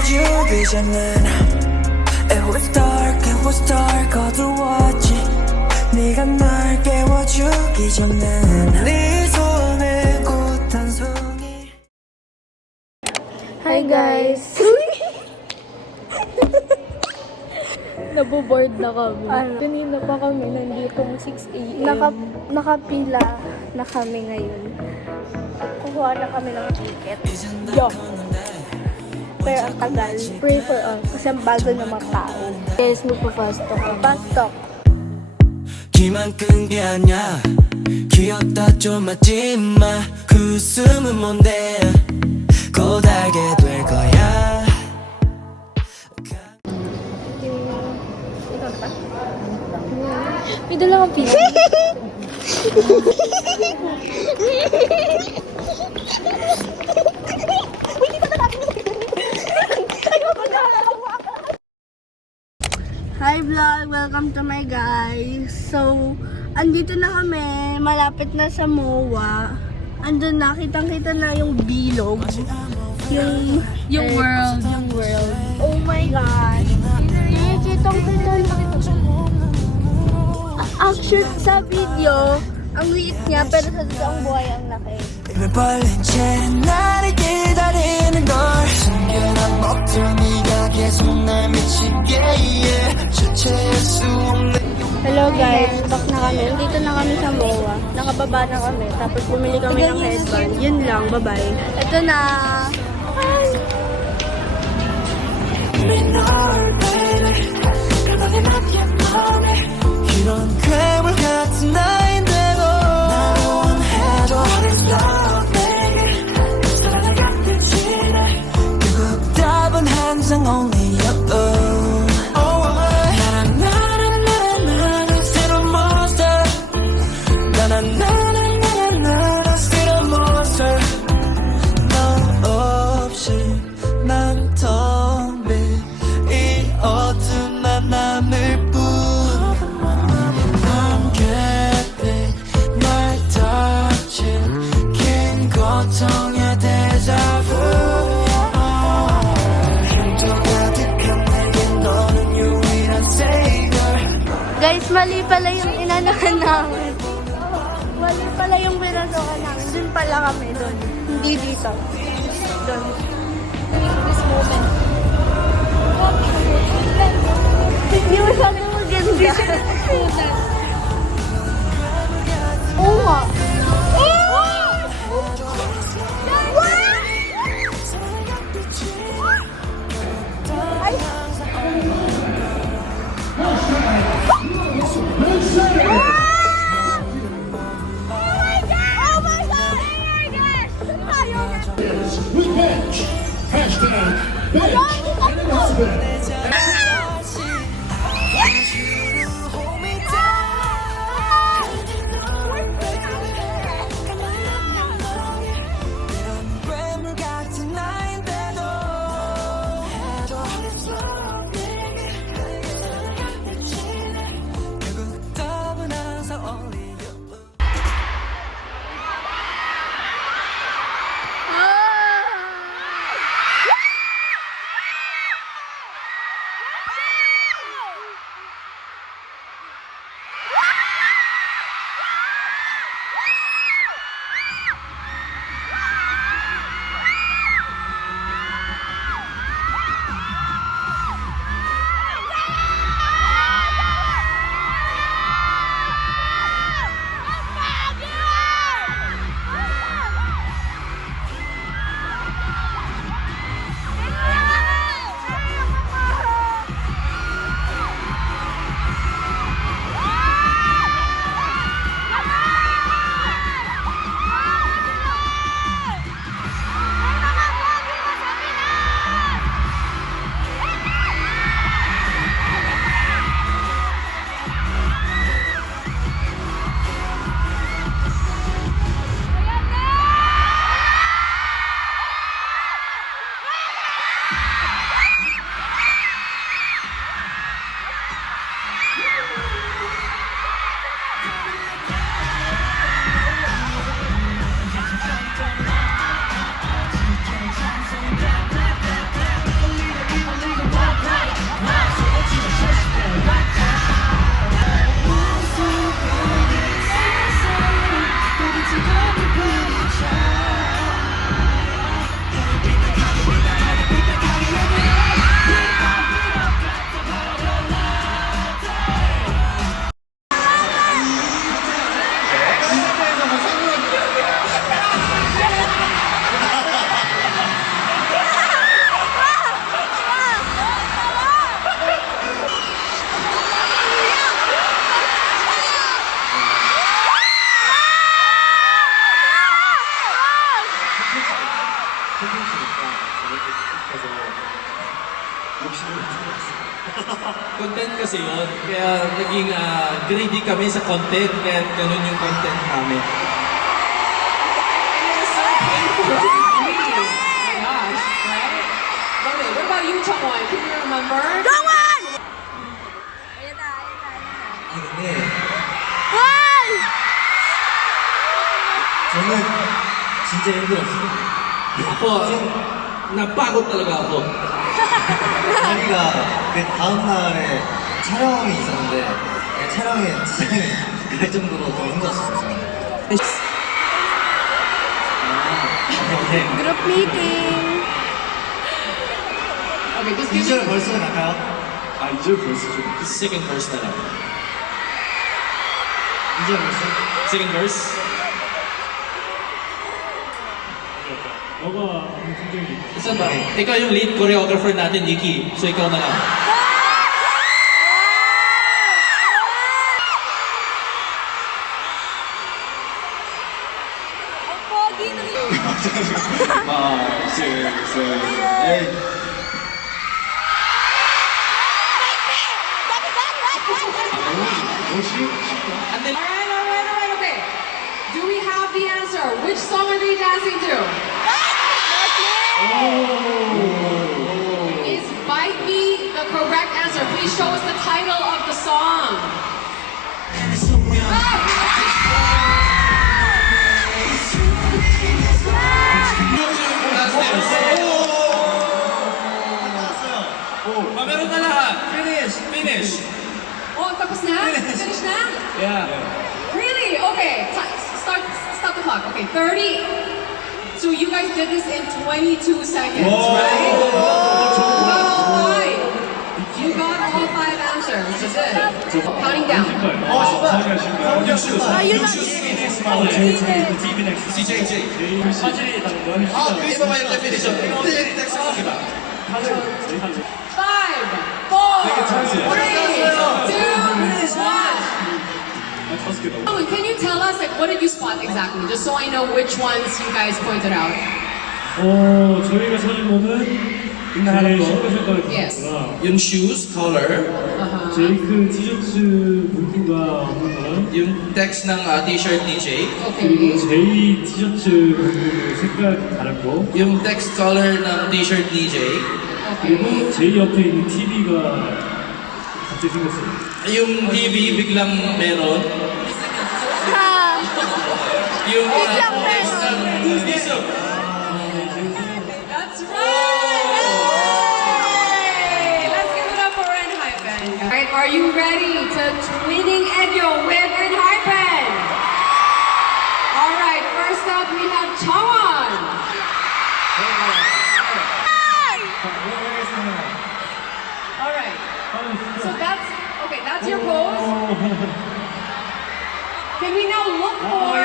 깨워주기 전엔 It was dark 어두웠지 네가 날 깨워주기 전엔 네 손에 꽃 한 송이. Hi guys! Naboboard na kami. Kanina pa kami nandito 6 a.m. Nakapila na kami ngayon. Kukuha na kami ng ticket. Yo! Pero ang tagal. Pray for us. Kasi ang bagal ng mga tao. Guys, magpa-fast talk kami. Fast talk. 기만 끈 게 아니야 귀엽다 좀 하지 마 그 웃음은 뭔데 곧 알게 될 거야. May dala kang pila. Hi vlog! Welcome to my guys. So, andito na kami. Malapit na sa MOA. Andun na, kitang-kita na yung bilog. Yung world. Oh my gosh! Kitang-kita na. Actually, sa video, ang liit niya, pero sa totoong buhay ang laki. 입을 벌린 채 나를 기다리는 걸 숨겨난 먹통이가 계속 날 미치게 주체할 수 없는. Hello guys, back na kami. Dito na kami sa MOA. Nakababa na kami. Tapos bumili kami ng headband. Yun lang, bye-bye. Ito na. 이런 괴물 같은 나인데도 나를 원해줘. 결국 답은 항상 only you. 나나나나나 still a monster. 나나나나나 still a monster. 너 없이 난 텅 빈 이 어둠만 남을 뿐. 고통의 데자부. 힘도 가득한 내게 너는 유일한 savior. Guys, mali pala yung inanahan namin. Mali pala yung pinasukan namin. Dun pala kami, dun. Hindi dito. Dun. This moment. Hindi mo sabi maganda. Oo nga. Revenge. Hashtag announcement. Kaya naging greedy kami sa content, kaya ganun yung content namin. It's so painful to be greedy. Oh my gosh, right? Okay, what about you, Changwon? Can you remember? Gawin! 근데 Hoy! 저는 진짜 힘들었어요. Ako, napagod talaga ako. 자리가 그 다음날에 촬영이 있었는데 촬영에 지장이 갈 정도로 좀 힘들었어요. Group meeting. Okay, just give 2절 me. 벌써 나가요? Second verse na lang. 2절 벌써? Second verse. Saan ba? Ikaw yung lead choreographer natin, Nikki. So ikaw na lang. Alright, okay. Do we have the answer? Which song are they dancing to? Is Bite Me the correct answer? Please show us the title of the song. Meron na lahat. Finish. Oh, tapos na? Finish na? Yeah. Really? Okay. Stop the clock. Okay, 30. So you guys did this in 22 seconds, right? You got all 5. You got all 5 answers. You did. Counting down. CJJ. Iba ba yung definition? Iba. 5, 4, 3, 2, 1. Oh, can you tell us, like, what did you spot exactly? Just so I know which ones you guys pointed out. 저희가 찾은 거는 제 신고 색깔을 Yes. 봤구나. Yung shoes, color. 제이크 티셔츠 문구가 없는 거랑 Yung text ng t-shirt ni Jake. 그리고 Okay. 제이 티셔츠 문구 색깔 다른 거 Yung text color ng t-shirt ni Jake. 그리고 제이 옆에 있는 TV가 갑자기 생겼어요. Yung TV biglang meron. Yung text ng Jisoo. That's right! Yay! Let's give it up for Enhypen. Alright, are you ready to twinning Edyo with Enhypen? Alright, first up we have Changwon. Alright, so that's your pose. Can we now look for...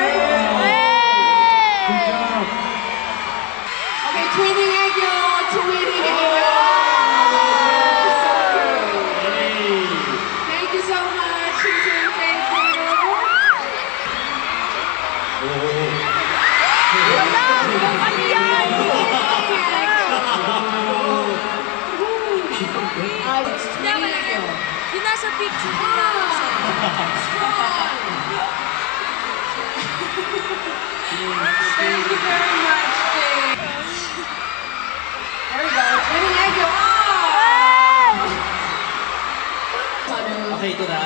Okay, twinning Edyo, twinning Edyo. So cute. Thank you so much, Susan. Thank you. Yung nasa picture ko Thank you very much, Jane. There we go. Twinning Edyo. Okay, ito na.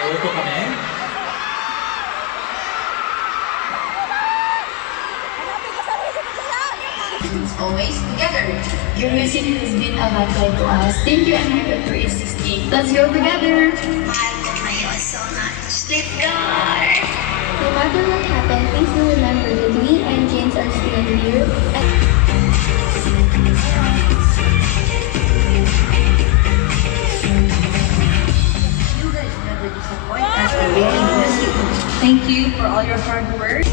Naupo kami. Always together. Your music has been a lifeline to us. Thank you, Enhypen, for existing. Let's go together. No matter what happened, please do remember that we and James are still here. You guys never disappoint us. We really miss you. Thank you for all your hard work.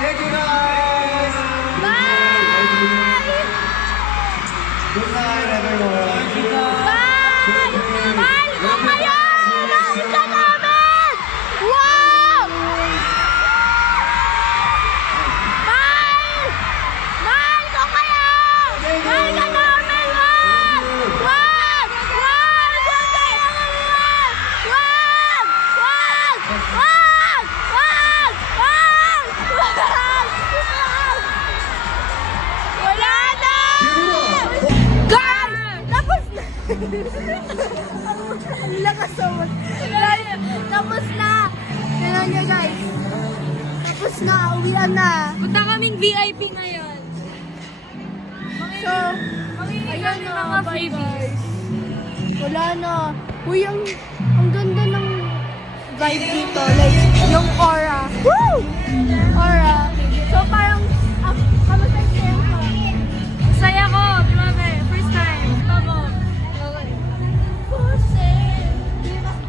Thank you guys. Good night everyone. Mahal ko kayo! Mahal ka namin! Wow! Mahal ko kayo! Mahal ka namin! Wag! Wag! Wag! Wag kayo! Wag! Wag! Wag! Wag! Wag! Wag! Wag! Wala na! Guys! Tapos na! Ang lakas naman. Tapos na! Tignan nyo guys. Tapos na, uwian na. Punta kaming VIP ngayon. So, Ayan yung mga freebies. wala na. Uy, ang ganda ng vibe dito. Like, yung aura. Woo! Aura. So, parang, kamusta yung experience mo? Saya ko, grabe. First time. Ako.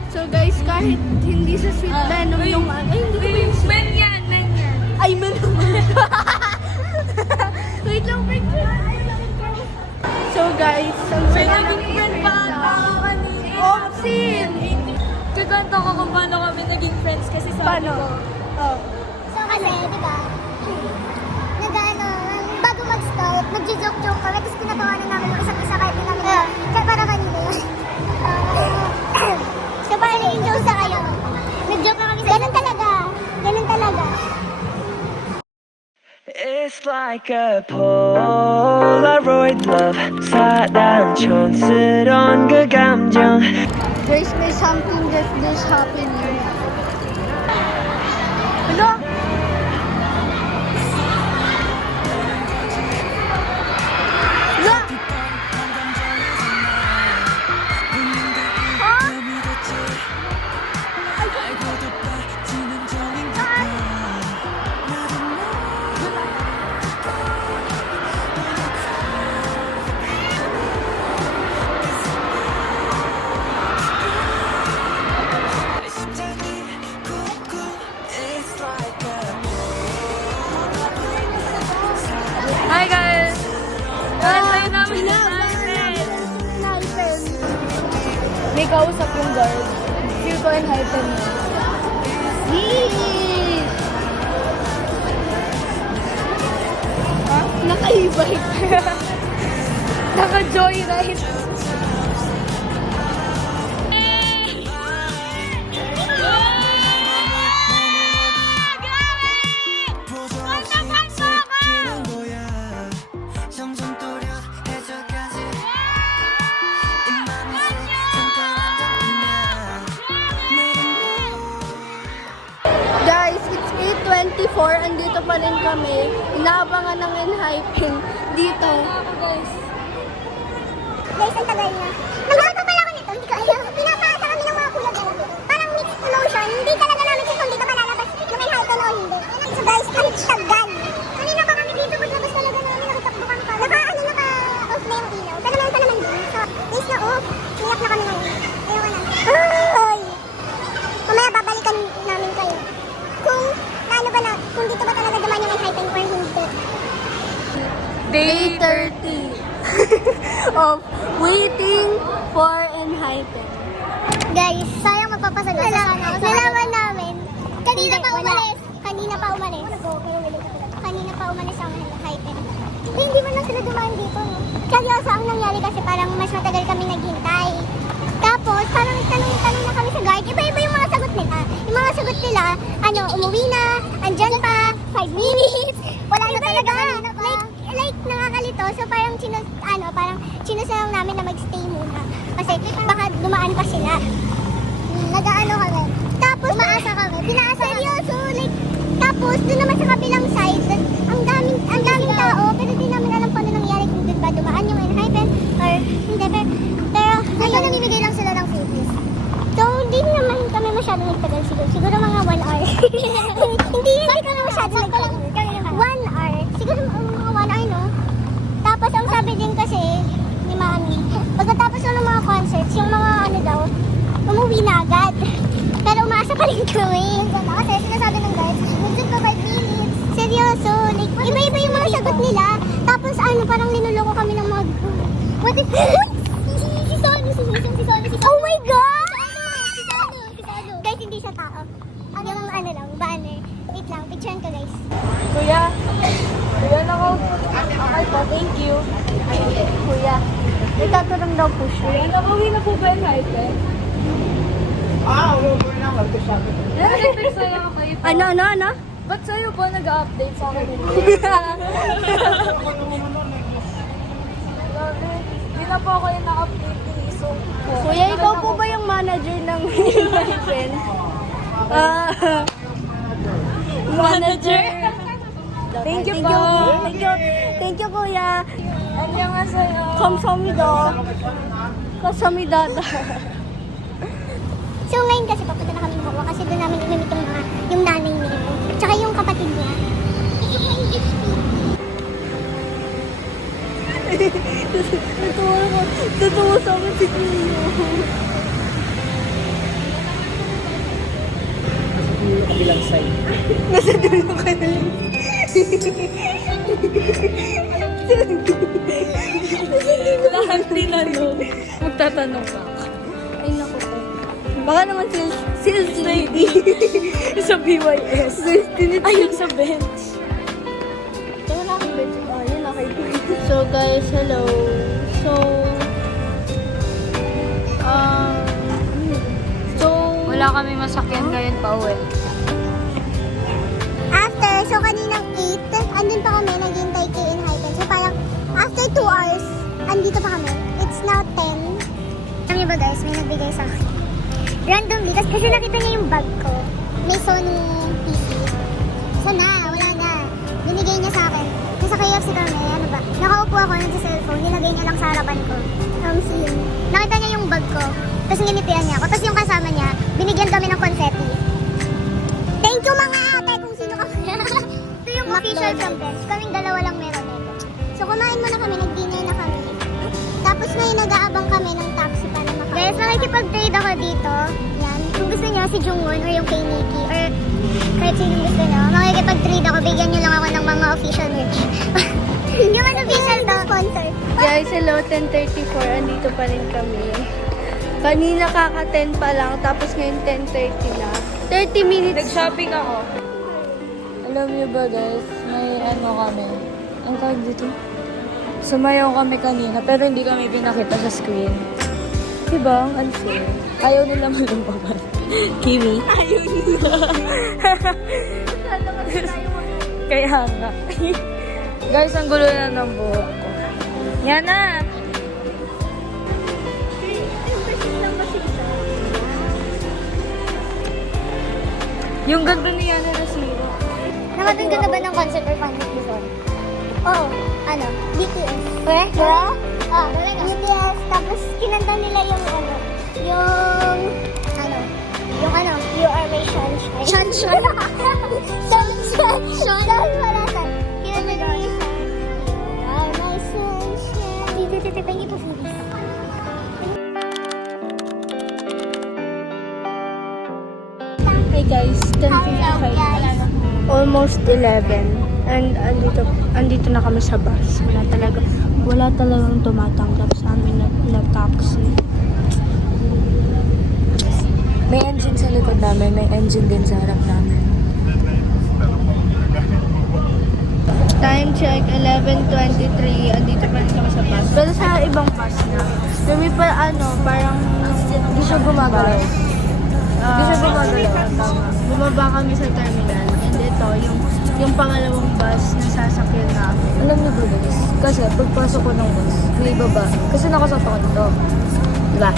So guys, kahit hindi sa Sweet Venom yung ay hindi ko yung Men yan, men yan. ay man. Wait lang, So guys, ang May saya ng naging friend pa ang tao kanina. Oh, sin! Kukwento ko kung paano kami naging friends kasi sabi Paano? ko. Oh. So kasi, di ba, bago mag-start, nag-joke-joke kami, tapos pinatawanan namin yung isa't isa kahit namin kaya para kanina yun. So parang naging joke sa kayo. Nag-joke na kami sa ganun talaga. Ganun talaga. It's like a Polaroid love 사랑촌스러운 그 감정 There's may something that is happening. Ano? Ano? Hi guys! Tayo namin na May kausap yung guard. Feel ko enlightened na. Ha? Naka-e-bike. Naka-joyride. 점점 또렷해져가지 이 맘이 손가락이면 Guys, it's 8:24. Andito pa rin kami. Inaabangan ng Enhypen dito. Guys, ang tagal na. Nagluto pa pala ako nito, hindi ko alam. Pinapasa kami ng mga kulay. Parang mixed emotion. Hindi talaga namin siya kung dito malalabas yung enhypen o hindi. So guys, ang tagal. Kanina pa kami dito, paglabas talaga namin, nakatakbo kami pa. Naka-off na yung ilaw. Pero meron pa naman din. So, days na off. Iyak na kami ngayon. Ayaw ka na. Ay! Mamaya babalikan namin kayo. Kung, kung dito ba talaga dumaan yung enhypen or hindi. Day 30 of waiting for Enhypen. Guys, sayang magpapasagot sa sana ako. Nalaman namin. Kanina pa umalis. Kanina pa umalis ang hype. Hindi man lang sila dumaan dito, no? Seryoso, ang nangyari kasi parang mas matagal kami naghintay. Tapos, parang tanong na kami sa guard. Iba-iba yung mga sagot nila. Yung mga sagot nila, umuwi na, andyan pa, 5 minutes. Wala na talaga kanina pa. Like, nakakalito. So, parang sinusunong namin na magstay muna. Kasi, baka dumaan pa sila. Nag-ano kami. Tapos, umaasa kami. Pinaasa seryoso, like, tapos, doon naman sa kabilang side, ang daming tao, pero di namin alam kung ano nangyari, kung doon ba dumaan yung Enhypen, or hindi, pero Ayun, namimigay lang sila ng freebies. So, hindi naman kami masyadong nagtagal siguro. Siguro mga 1 hour. Hindi kami masyadong nagtagal. 1 hour. Siguro mga 1 hour, no? Tapos, ang sabi din kasi ni Mami, pagkatapos ng mga concerts, yung mga ano daw, umuwi na agad. Pero umaasa pa rin kami. Kasi sinasabi ng guys, magsit pa 5 minutes. Seryoso. Like, iba-iba yung mga sagot nila. Tapos ano, parang linuloko kami ng mga... What if... Si Sonu. Oh my God! Si Sonu. Guys, hindi siya tao. Yung ano lang, banner. Wait lang, picturean ko guys. Kuya nako. Okay po, thank you. Kuya, may tatanong daw po siya. Kuya, nakauwi na po ba yung iPad? Umuwi na. Magkasabi. Nag-text sa'yo kayo po. Ano? Ba't sa'yo po nag-update sa akin? Hindi na po kayo na-update ni Iso po. Kuya, ikaw po ba yung manager ng friend? Manager? Thank you po. Thank you, kuya. Annyeonghaseyo. Kamsamida. So ngayon kasi papunta na kami Mawa kasi doon namin imimit yung nanay niya. Tsaka yung kapatid niya. Totoo sa akin si kuya. Kabilang side. Nasa dulo ka na lang. Lahat tinanong. Magtatanong pa. Ay, naku po. Baka naman sales lady. Sa BYS. Ayun sa bench. Kaya na akong bench. Oh, yun, okay. So, guys, hello. Wala kami masakyan ngayon pa uwi. After, so kaninang 8, andun pa kami, naghihintay kay Inhighten. So parang, after 2 hours, andito pa kami. It's now 10. Alam niyo ba guys, may nagbigay sa akin. Randomly, kasi nakita niya yung bag ko. May Sony PC. So wala na. Binigay niya sa akin. Nasa KFC kami, ano ba? Nakaupo ako, nagsa-cellphone, nilagay niya lang sa harapan ko. Nakita niya yung bag ko. Tapos nginitian niya ako. Tapos yung kasama niya, binigyan kami ng confetti. Thank you mga ate kung sino kami. Ito yung official from Bench. Kaming dalawa lang meron nito. So kumain muna kami, nag-dinner na kami. Tapos ngayon nag-aabang kami ng taxi para makakuha. Guys, nakikipag-trade ako dito. Yan. Kung gusto niyo si Jungwon or yung kay Nikki or kahit sino gusto niyo, makikipag-trade ako. Bigyan niyo lang ako ng mga official merch. Yung official to. Sponsor. Guys, hello, 10:34. Andito pa rin kami. Kanina kaka-10 pa lang, tapos ngayon 10:30 na. 30 minutes. Nag-shopping ako. Alam niyo ba guys, may ano kami. Ang tawag dito? Sumayaw kami kanina, pero hindi kami pinakita sa screen. Diba? Ang unfair. Ayaw nila malumpaman. Kiwi? Ayaw nila. Kaya nga. Guys, ang gulo na ng buhok ko. Yan na! Yung ganda niya na nasira. Nakating ka na ba ng concert or fan meet before? Oo. Ano? BTS. Correct? Yeah? Ah, BTS. Tapos kinanta nila yung You Are My Sunshine. Sunshine? Sunshine. Kinanta nila yung You Are My Sunshine. Thank you po, Phoebe. Hey guys, 10:55 almost 11 and andito na kami sa bus. Wala talagang tumatanggap sa amin na taxi. May engine sa likod namin, may engine din sa harap namin. Time check, 11:23. Andito pa rin kami sa bus. Pero sa ibang bus na. Kami pa parang hindi siya gumagalaw. Bumaba kami sa terminal. And ito, yung pangalawang bus na sasakyan namin. Alam niyo ba guys, kasi pagpasok ko ng bus, may baba. Kasi nakasot ako dito. Diba?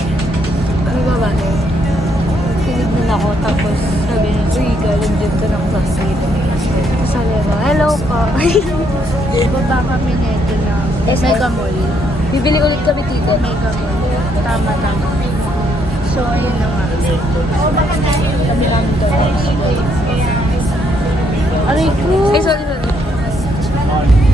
May baba. Tinignan ako, tapos sabi niya, uy, galing dyan ka ng class dito. Sabi ko, hello ka. Baba kami nito na Mega Mall. Bibili ulit kami ticket. Tama. So, ayun na nga. Sabi namin to. Aray ko! Ay, sorry.